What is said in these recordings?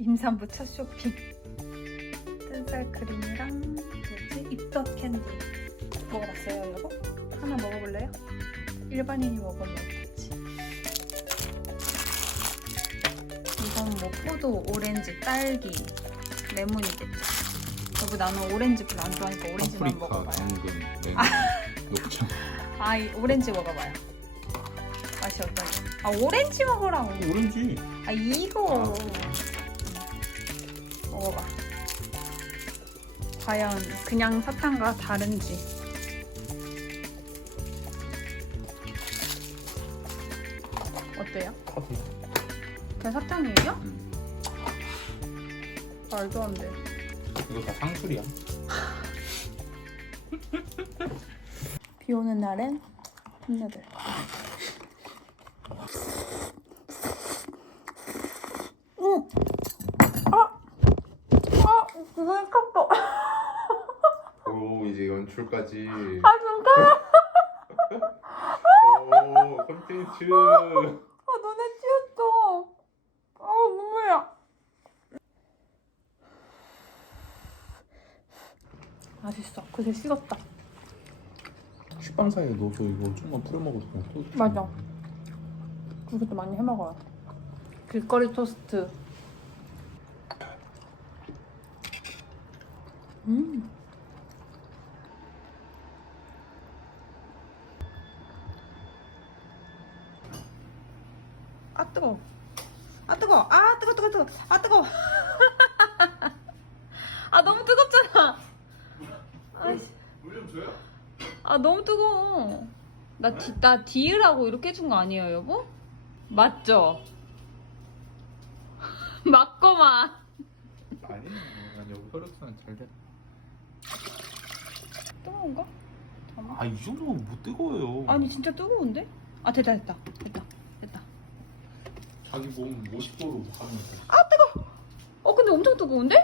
임산부 첫 쇼핑 뜬살 크림이랑 뭐지? 입덧 캔디 먹어봤어요 여보? 하나 먹어볼래요? 일반인이 먹으면 어떡지? 이건 뭐 포도, 오렌지, 딸기, 레몬이겠죠 여보 나는 오렌지 별로 안 좋아하니까 오렌지만 파프리카, 먹어봐요 당근, 레몬, 녹차. 아, 이 오렌지 먹어봐요 맛이 어떠냐 아 오렌지 먹으라고 오렌지. 아 이거 아, 먹어봐. 과연 그냥 사탕과 다른지. 어때요? 커피. 그냥 사탕이에요? 음. 말도 안 돼. 이거 다 상술이야. 비 오는 날엔 풋누들. 응. 아, 아, 눈 깜빡. 오 이제 연출까지. 아 진짜? 오 콘텐츠. 아 눈에 띄었어. 아 눈물이야. 맛있어. 그새 식었다. 식빵 사이에 넣어서 이거 좀만 뿌려 먹어도 그냥 또. 맞아. 그것도 많이 해 먹어요. 길거리 토스트. 음. 아 뜨거. 아 뜨거. 아 뜨거 뜨거 뜨거. 아 뜨거. 아 너무 뜨겁잖아. 아이씨. 물좀 줘요? 아 너무 뜨거워. 나, 디, 나 디으라고 이렇게 해준 거 아니에요, 여보? 맞죠? 맞고만. 아니, 아니 여기 혈액순환 잘 돼. 뜨거운가? 잠깐만. 아 이 정도면 못 뜨거워요. 아니 진짜 뜨거운데? 아 됐다 됐다 됐다. 자기 몸 50도로 가면 돼. 어 근데 엄청 뜨거운데?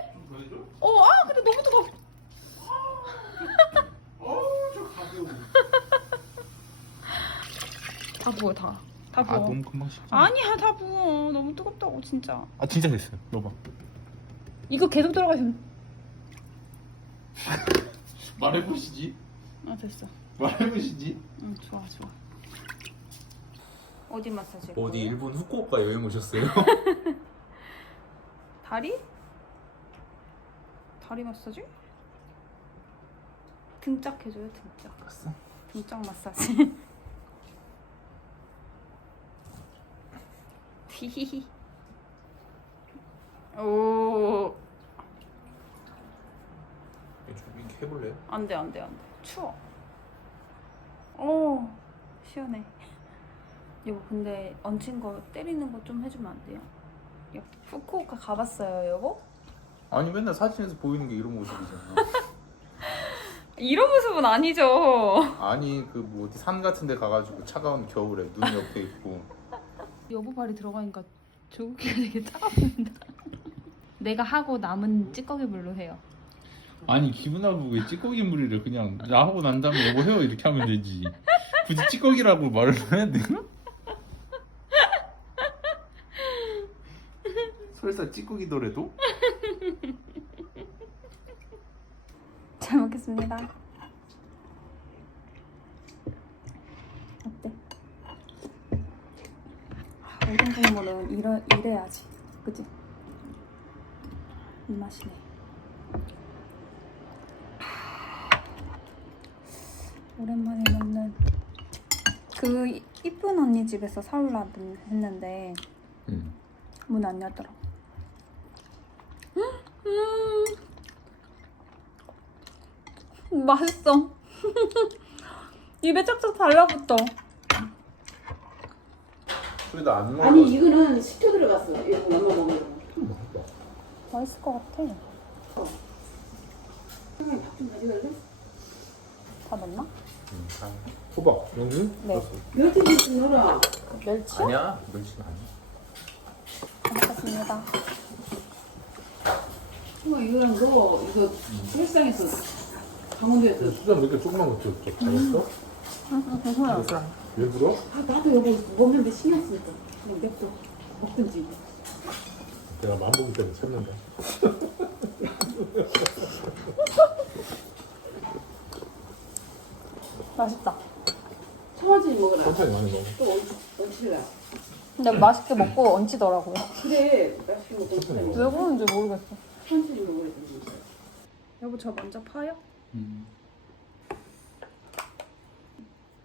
어 아 근데 너무 뜨거. 어저 가벼워. 다 부어 다. 다아 부어. 너무 금방 식잖아. 아니야 다 부어. 너무 뜨겁다고 진짜. 아 진짜 됐어요. 넣어봐. 이거 계속 들어가시면. 말해보시지. 아 됐어. 말해보시지. 응 좋아 좋아. 어디 마사지? 어디 일본 후쿠오카 여행 오셨어요? 다리? 다리 마사지? 등짝 해줘요 등짝 갔어? 등짝 마사지 히히히 오좀 해볼래요? 안돼 안돼 안돼 추워 오 시원해 여보 근데 얹힌 거 때리는 거 좀 해주면 안 돼요? 여- 후쿠오카 가봤어요 여보? 아니 맨날 사진에서 보이는 게 이런 모습이잖아. 이런 모습은 아니죠 아니 그 뭐 어디 산 같은 데 가가지고 차가운 겨울에 눈 옆에 있고 여보 발이 들어가니까 조국이가 되게 차가 보인다. 내가 하고 남은 찌꺼기 물로 해요. 아니 기분 나쁘게 찌꺼기 물이를 그냥 나 하고 난 다음에 여보 해요 이렇게 하면 되지 굳이 찌꺼기라고 말을 해야 돼? 설사 찌꺼기더라도? 잘 먹겠습니다. 어때? 아, 우동 국물은 이래, 이래야지. 그치? 이 맛이네. 오랜만에 먹는 그 이쁜 언니 집에서 사올라 했는데 응문안 열더라. 음. 맛있어. 입에 짝짝 달라붙어. 그래도 안 먹어 아니 이거는 식초 들어갔어. 이거 엄마 먹는 맛있을 것 같아. 형님 밥좀 가져갈래? 다 넣나? 호박 여기? 네. 멸치 좀 넣어라. 멸치요? 아니야 멸치는 아니야 잘 먹겠습니다. 형아 이거랑 너 이거 헬스장에서 강원도에서 수잔 왜 이렇게 조그만 거 줬어? 잘했어? 괜찮아요. 일부러? 아 나도 여보 먹는데 신경 쓰니까 그냥 냅둬 먹든지. 내가 만보기 때문에 쳤는데. 맛있다. 천천히 먹어라. 천천히 많이 먹어. 또 얹- 얹힐라. 근데 맛있게 먹고 얹히더라고요. 그래, 맛있게 먹고 천천히 왜 먹어. 그러는지 모르겠어. 천천히 먹어야 돼. 여보 저 먼저 파요? 음.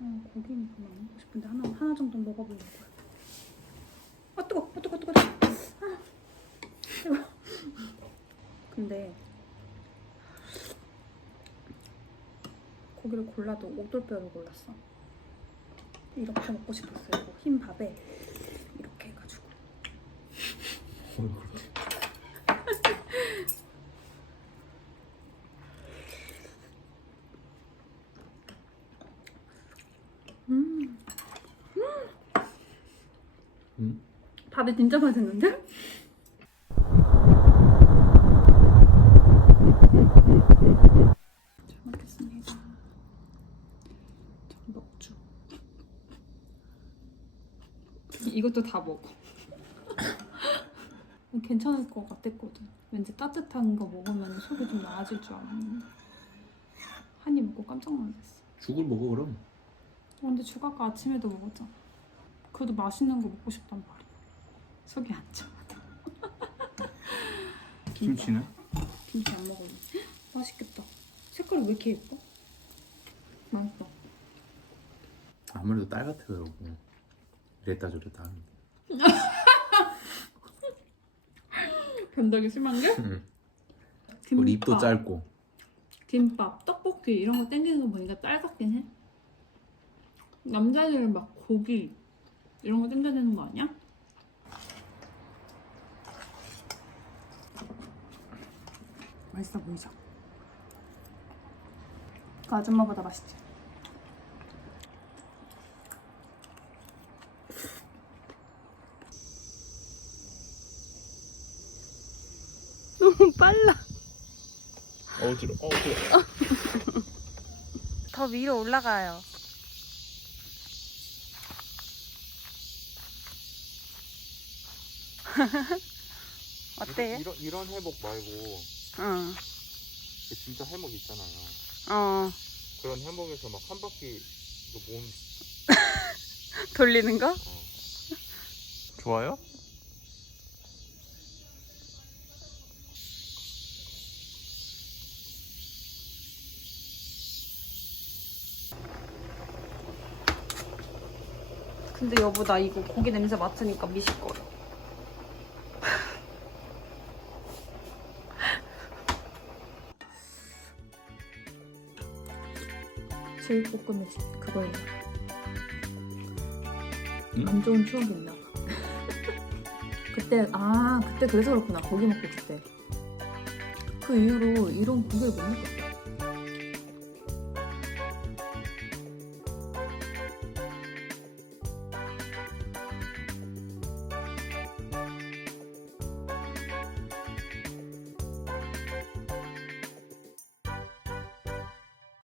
음, 고기는 별로 안 먹고 싶은데 하나 하나 정도 먹어보려고요. 아 뜨거, 아 뜨거, 뜨거, 뜨거. 아, 뜨거. 근데 고기를 골라도 오돌뼈를 골랐어. 이렇게 먹고 싶었어요. 흰 밥에 이렇게 해가지고. 오늘 그렇게. 밥이 진짜 맛있는데? 잘 먹겠습니다. 전복죽. 이것도 다 먹어. 괜찮을 것 같았거든. 왠지 따뜻한 거 먹으면 속이 좀 나아질 줄 알았는데 한 입 먹고 깜짝 놀랐어. 죽을 먹어 그럼. 어, 근데 죽 아까 아침에도 먹었잖아. 그래도 맛있는 거 먹고 싶단 말이야. 속이 안 좋아. 김치는? 김치 안 먹을래. 맛있겠다. 색깔이 왜 이렇게 예뻐? 맛있어. 아무래도 딸 그러고. 이랬다 저랬다 하는 게. 변덕이 심한 게? 응. 우리 입도 짧고. 김밥, 떡볶이 이런 거 땡기는 거 보니까 딸 같긴 해. 남자들은 막 고기 이런 거 땡겨내는 거 아니야? 맛있어 보이죠? 그 아줌마보다 맛있지? 너무 빨라. 어지러. 어지러. 더 위로 올라가요. 어때? 이런 이런 회복 말고 어, 그 진짜 해먹 있잖아요. 어, 그런 해먹에서 막 한 바퀴 이거 몸 돌리는 거? 좋아요? 근데 여보 나 이거 고기 냄새 맡으니까 미식거려. 제육볶음에 그거예요. 응? 안 좋은 추억이 있나 봐. 그때 아 그때 그래서 그렇구나 고기 먹고 그때 그 이후로 이런 고기를 못 먹겠어.